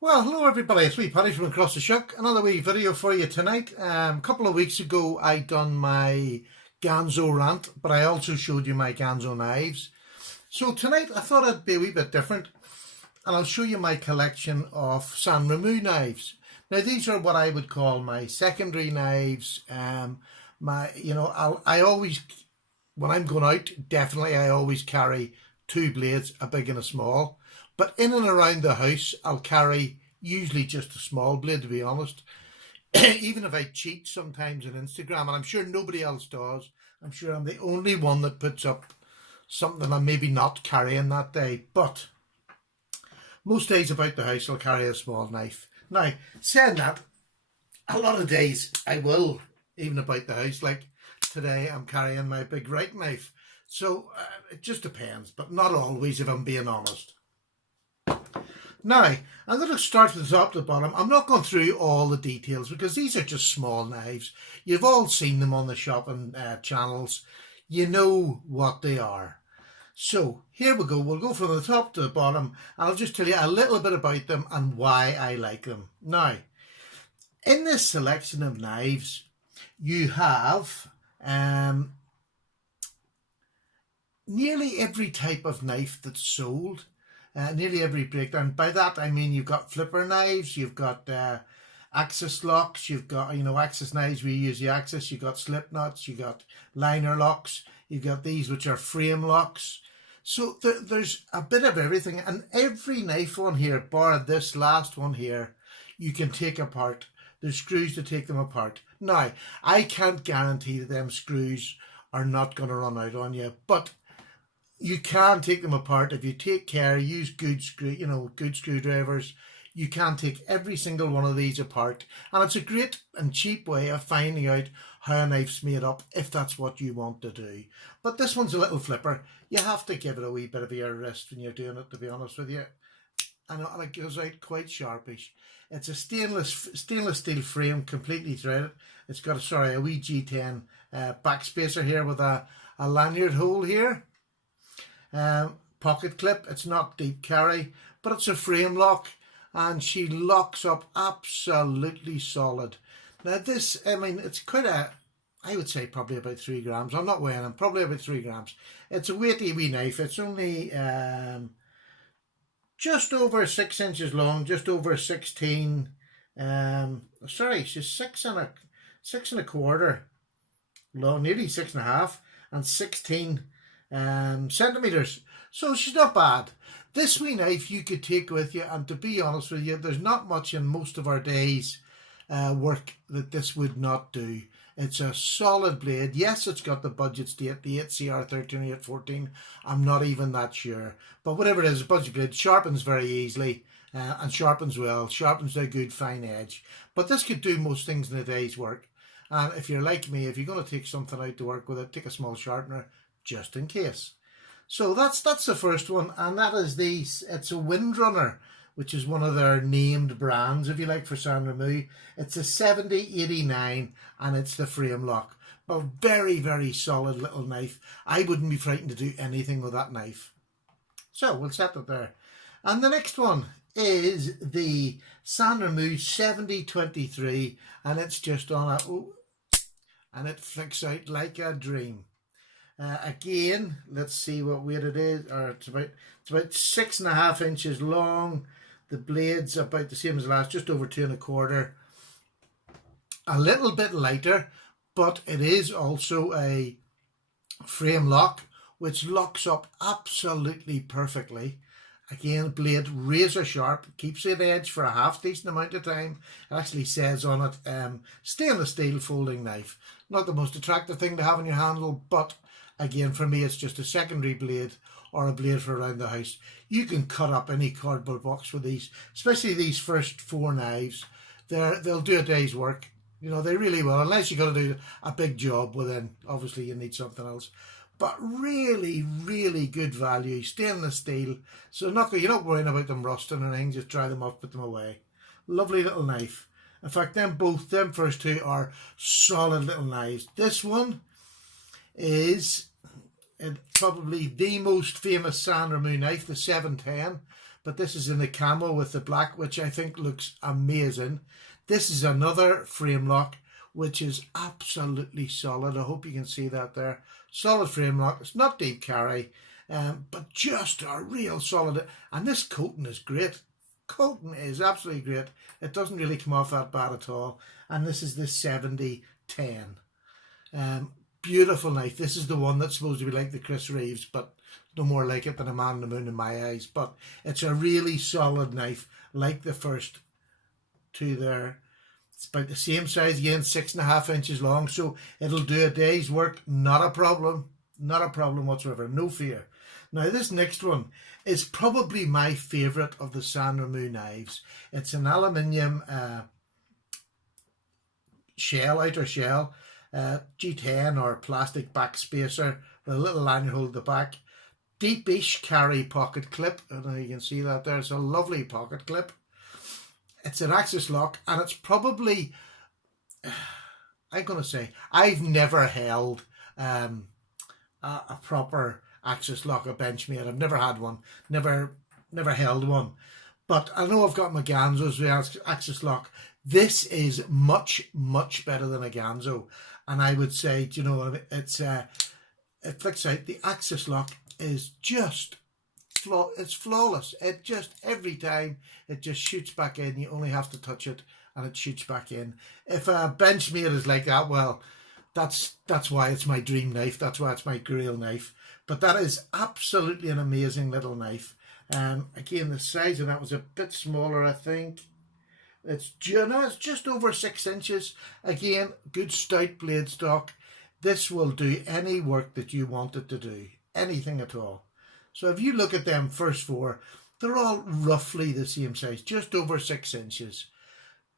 Well, hello everybody, it's me Paddy from across the shuck. Another wee video for you tonight. A couple of weeks ago I done my Ganzo rant, but I also showed you my Ganzo knives. So tonight I thought it'd be a wee bit different, and I'll show you my collection of Sanrenmu knives. Now these are what I would call my secondary knives. I always, when I'm going out, definitely I always carry two blades, a big and a small. But in and around the house, I'll carry usually just a small blade, to be honest. Even if I cheat sometimes on Instagram, and I'm sure nobody else does, I'm sure I'm the only one that puts up something I'm maybe not carrying that day. But most days about the house, I'll carry a small knife. Now, saying that, a lot of days I will, even about the house, like today I'm carrying my big right knife. So it just depends, but not always, if I'm being honest. Now, I'm going to start from the top to the bottom. I'm not going through all the details because these are just small knives. You've all seen them on the shopping channels. You know what they are. So here we go. We'll go from the top to the bottom. I'll just tell you a little bit about them and why I like them. Now, in this selection of knives, you have nearly every type of knife that's sold. Nearly every breakdown. By that I mean you've got flipper knives, you've got axis locks, you've got axis knives where you use the axis, you've got slip knots, you've got liner locks, you've got these which are frame locks. So there's a bit of everything, and every knife on here, bar this last one here, you can take apart. There's screws to take them apart. Now, I can't guarantee that them screws are not going to run out on you, but you can take them apart if you take care, use good screwdrivers. You can take every single one of these apart, and it's a great and cheap way of finding out how a knife's made up if that's what you want to do. But this one's a little flipper. You have to give it a wee bit of your wrist when you're doing it, to be honest with you. And it goes out quite sharpish. It's a stainless steel frame, completely threaded. It's got a wee G10 backspacer here with a lanyard hole here. Pocket clip. It's not deep carry, but it's a frame lock, and she locks up absolutely solid. Now this, it's quite I would say probably about 3 grams. I'm not weighing them, probably about 3 grams. It's a weighty wee knife. It's only just over 6 inches long, just over 16. She's six and a quarter long, nearly 6.5, and 16 centimeters. So she's not bad. This wee knife you could take with you, and to be honest with you, there's not much in most of our days work that this would not do. It's a solid blade. Yes, it's got the budget state, the 8CR13 or 814. I'm not even that sure. But whatever it is, a budget blade sharpens very easily and sharpens well, sharpens a good fine edge. But this could do most things in a day's work. And if you're like me, if you're going to take something out to work with it, take a small sharpener just in case. So that's the first one, and that is it's a Windrunner, which is one of their named brands, if you like, for Sanrenmu. It's a 7089, and it's the frame lock. But very, very solid little knife. I wouldn't be frightened to do anything with that knife. So we'll set it there. And the next one is the Sanrenmu 7023, and it's just on and it flicks out like a dream. Again, let's see what weight it is. It's about 6.5 inches long. The blade's about the same as the last, just over 2 1/4. A little bit lighter, but it is also a frame lock, which locks up absolutely perfectly. Again, blade razor sharp, keeps the edge for a half decent amount of time. It actually says on it, stainless steel folding knife. Not the most attractive thing to have in your handle, but again, for me, it's just a secondary blade or a blade for around the house. You can cut up any cardboard box with these, especially these first 4 knives. They'll do a day's work. They really will, unless you're going to do a big job, well then, obviously you need something else. But really, really good value, stainless steel. So you're not worrying about them rusting or anything, just dry them off, put them away. Lovely little knife. In fact, both them first two are solid little knives. This one is probably the most famous Sanrenmu knife, the 710, but this is in the camo with the black, which I think looks amazing. This is another frame lock, which is absolutely solid. I hope you can see that there. Solid frame lock. It's not deep carry, but just a real solid. And this coating is great. Coating is absolutely great. It doesn't really come off that bad at all. And this is the 7010. Beautiful knife. This is the one that's supposed to be like the Chris Reeves, but no more like it than a man on the moon in my eyes. But it's a really solid knife, like the first two there. It's about the same size again, 6.5 inches long, so it'll do a day's work. Not a problem. Not a problem whatsoever. No fear. Now this next one is probably my favourite of the Sanrenmu knives. It's an aluminium outer shell, G10 or plastic back spacer with a little lanyard hole at the back. Deepish carry pocket clip. I don't know if you can see that there. It's a lovely pocket clip. It's an axis lock, and it's probably, I'm going to say, I've never held a proper axis lock, a Benchmade. I've never had one, never held one. But I know I've got my Ganzos with axis lock. This is much, much better than a Ganzo. And I would say, you know, it flicks out. The axis lock is just, it's flawless. It just, every time, it just shoots back in. You only have to touch it and it shoots back in. If a Benchmade is like that, well, that's why it's my dream knife. That's why it's my grail knife. But that is absolutely an amazing little knife. Again, the size of that was a bit smaller, I think. It's just over 6 inches. Again, good stout blade stock. This will do any work that you want it to do. Anything at all. So if you look at them first four, they're all roughly the same size, just over 6 inches.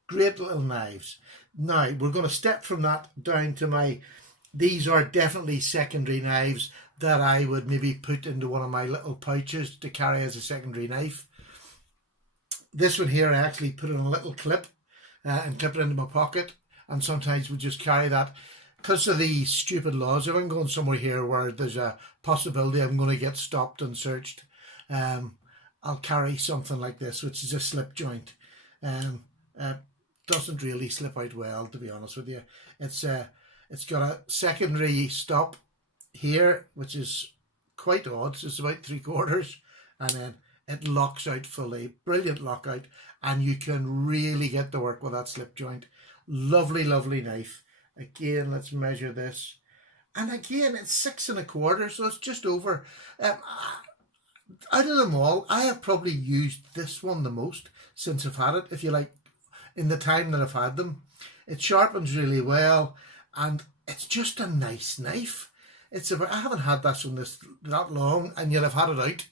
Great little knives. Now, we're going to step from that down to these are definitely secondary knives that I would maybe put into one of my little pouches to carry as a secondary knife. This one here, I actually put in a little clip and clip it into my pocket, and sometimes we just carry that. Because of the stupid laws, if I'm going somewhere here where there's a possibility I'm going to get stopped and searched, I'll carry something like this, which is a slip joint. Doesn't really slip out well, to be honest with you. It's got a secondary stop here, which is quite odd. So it's about 3/4, and then it locks out fully. Brilliant lockout, and you can really get to work with that slip joint. Lovely, lovely knife. Again, let's measure this. And again, it's 6 1/4, so it's just over. Out of them all, I have probably used this one the most since I've had it, if you like, in the time that I've had them. It sharpens really well, and it's just a nice knife. I haven't had this one that long, and yet I've had it out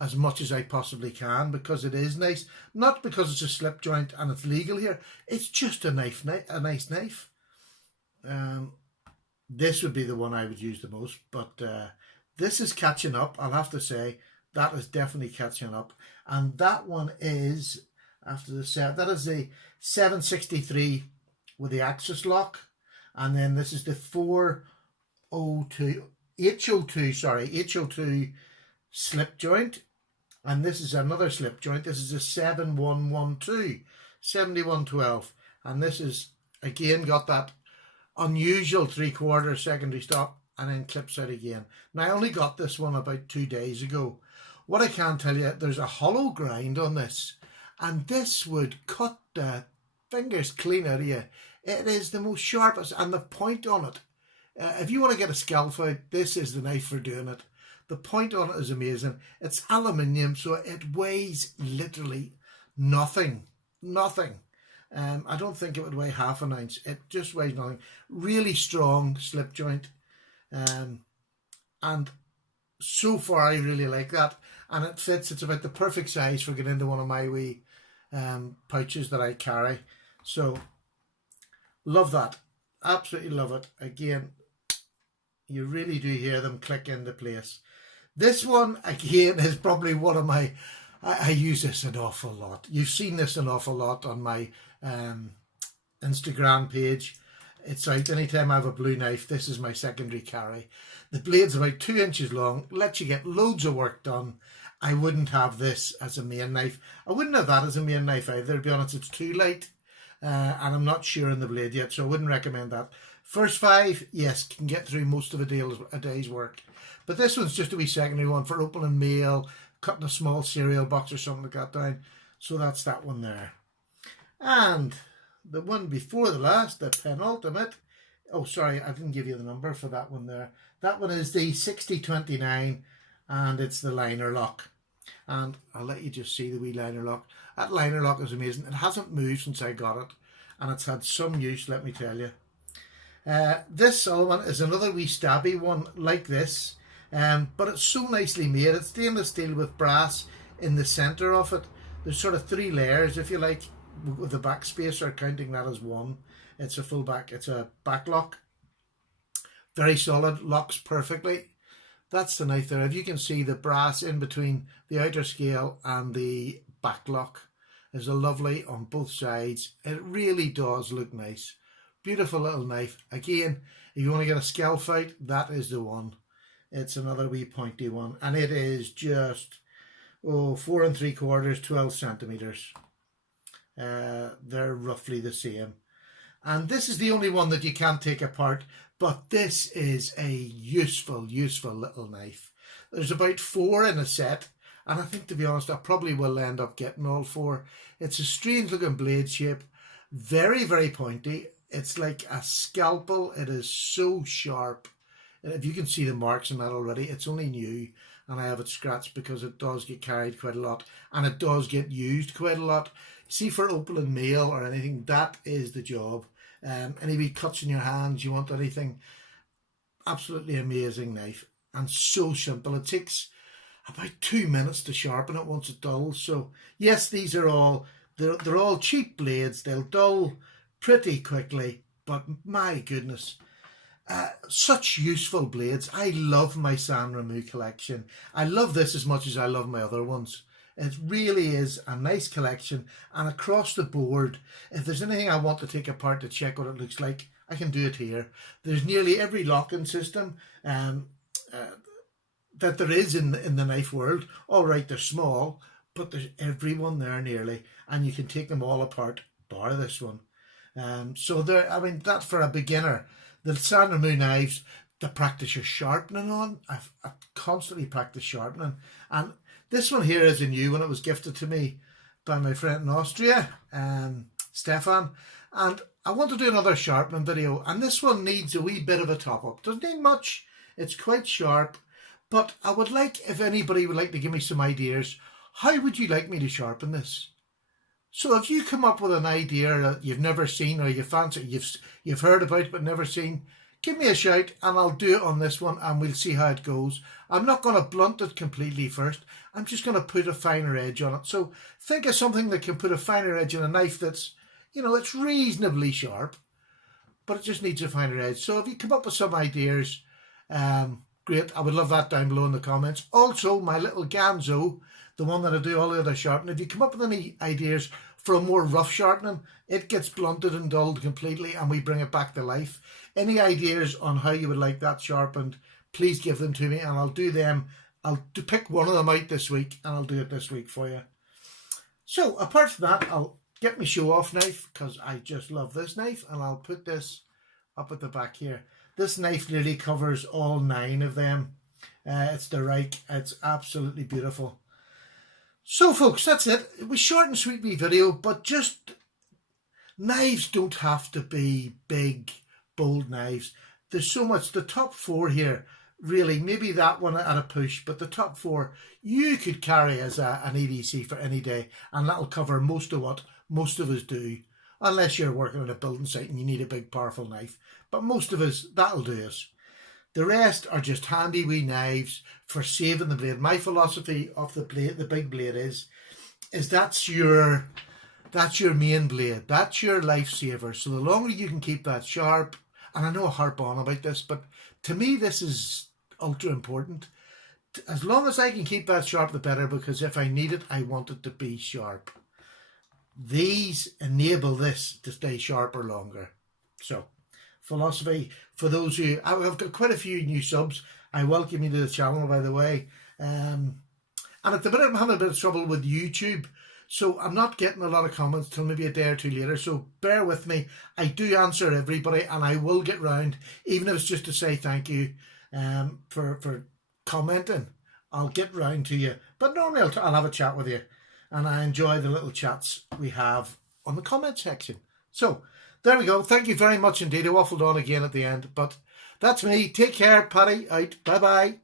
as much as I possibly can because it is nice. Not because it's a slip joint and it's legal here. It's just a nice knife. This would be the one I would use the most, but this is catching up. I'll have to say that is definitely catching up, and that one is after that is the 763 with the axis lock, and then this is the H02 slip joint, and this is another slip joint. This is a 7112, and this is again got that unusual 3/4 secondary stop and then clips out again. Now I only got this one about 2 days ago. What I can tell you, there's a hollow grind on this, and this would cut the fingers clean out of you. It is the most sharpest, and the point on it, if you want to get a scalp out, this is the knife for doing it. The point on it is amazing. It's aluminium, so it weighs literally nothing. I don't think it would weigh half an ounce. It just weighs nothing. Really strong slip joint. And so far I really like that. And it fits. It's about the perfect size for getting into one of my wee pouches that I carry. So, love that. Absolutely love it. Again, you really do hear them click into place. This one, again, is probably one of my... I use this an awful lot. You've seen this an awful lot on my Instagram page. It's out anytime I have a blue knife. This is my secondary carry. The blade's about 2 inches long. Lets you get loads of work done. I wouldn't have this as a main knife. I wouldn't have that as a main knife either, to be honest. It's too light, and I'm not sure in the blade yet, so I wouldn't recommend that. First five, yes, can get through most of a day's work. But this one's just a wee secondary one for opening mail, cutting a small cereal box or something like that down. So that's that one there. And the one before the last, the penultimate. Oh, sorry, I didn't give you the number for that one there. That one is the 6029, and it's the liner lock. And I'll let you just see the wee liner lock. That liner lock is amazing. It hasn't moved since I got it, and it's had some use, let me tell you. This other one is another wee stabby one like this, but it's so nicely made. It's stainless steel with brass in the centre of it. There's sort of 3 layers, if you like, with the back spacer, counting that as one. It's a full back, it's a back lock. Very solid, locks perfectly. That's the knife there. If you can see the brass in between the outer scale and the back lock is a lovely on both sides. It really does look nice. Beautiful little knife. Again, if you want to get a scalp fight, that is the one. It's another wee pointy one, and it is just 4 3/4, 12 centimeters. They're roughly the same. And this is the only one that you can't take apart, but this is a useful little knife. There's about 4 in a set, and I think, to be honest, I probably will end up getting all 4. It's a strange looking blade shape, very, very pointy. It's like a scalpel. It is so sharp. If you can see the marks on that already, it's only new, and I have it scratched because it does get carried quite a lot, and it does get used quite a lot. See, for opening mail or anything, that is the job. Any wee cuts in your hands, you want anything, absolutely amazing knife, and so simple. It takes about 2 minutes to sharpen it once it dulls. So yes, these are all, they're all cheap blades. They'll dull pretty quickly, but my goodness, such useful blades. I love my Sanrenmu collection. I love this as much as I love my other ones. It really is a nice collection, and across the board, if there's anything I want to take apart to check what it looks like, I can do it here. There's nearly every locking system that there is in the knife world. All right, they're small, but there's every one there nearly, and you can take them all apart, bar this one. So there, I mean, that's for a beginner. The Sanrenmu knives, to practice your sharpening on. I've constantly practiced sharpening, and this one here is a new one. It was gifted to me by my friend in Austria, Stefan, and I want to do another sharpening video, and this one needs a wee bit of a top-up. Doesn't need much. It's quite sharp, but I would like, if anybody would like to give me some ideas, how would you like me to sharpen this? So if you come up with an idea that you've never seen, or you fancy, you've heard about but never seen, give me a shout and I'll do it on this one, and we'll see how it goes. I'm not going to blunt it completely first. I'm just going to put a finer edge on it. So think of something that can put a finer edge on a knife that's, you know, it's reasonably sharp, but it just needs a finer edge. So if you come up with some ideas, great. I would love that down below in the comments. Also, my little Ganzo, the one that I do all the other sharpening, if you come up with any ideas for a more rough sharpening, it gets blunted and dulled completely, and we bring it back to life. Any ideas on how you would like that sharpened, please give them to me, and I'll do them. I'll pick one of them out this week, and I'll do it this week for you. So apart from that, I'll get my show off knife, because I just love this knife, and I'll put this up at the back here. This knife really covers all 9 of them. It's the Reich. It's absolutely beautiful. So folks, that's it. It was short and sweet wee video, but just, knives don't have to be big, bold knives. There's so much. The top 4 here, really, maybe that one at a push, but the top 4 you could carry as an EDC for any day, and that'll cover most of what most of us do, unless you're working on a building site and you need a big powerful knife. But most of us, that'll do us. The rest are just handy wee knives for saving the blade. My philosophy of the blade, the big blade, is that's your main blade. That's your lifesaver. So the longer you can keep that sharp, and I know I harp on about this, but to me this is ultra important. As long as I can keep that sharp, the better, because if I need it, I want it to be sharp. These enable this to stay sharper longer. So, philosophy for those who, I've got quite a few new subs. I welcome you to the channel, by the way. And at the minute I'm having a bit of trouble with YouTube, so I'm not getting a lot of comments till maybe a day or two later, so bear with me. I do answer everybody, and I will get round, even if it's just to say thank you for commenting. I'll get round to you, but normally I'll have a chat with you, and I enjoy the little chats we have on the comment section. So there we go. Thank you very much indeed. I waffled on again at the end, but that's me. Take care. Paddy out. Bye bye.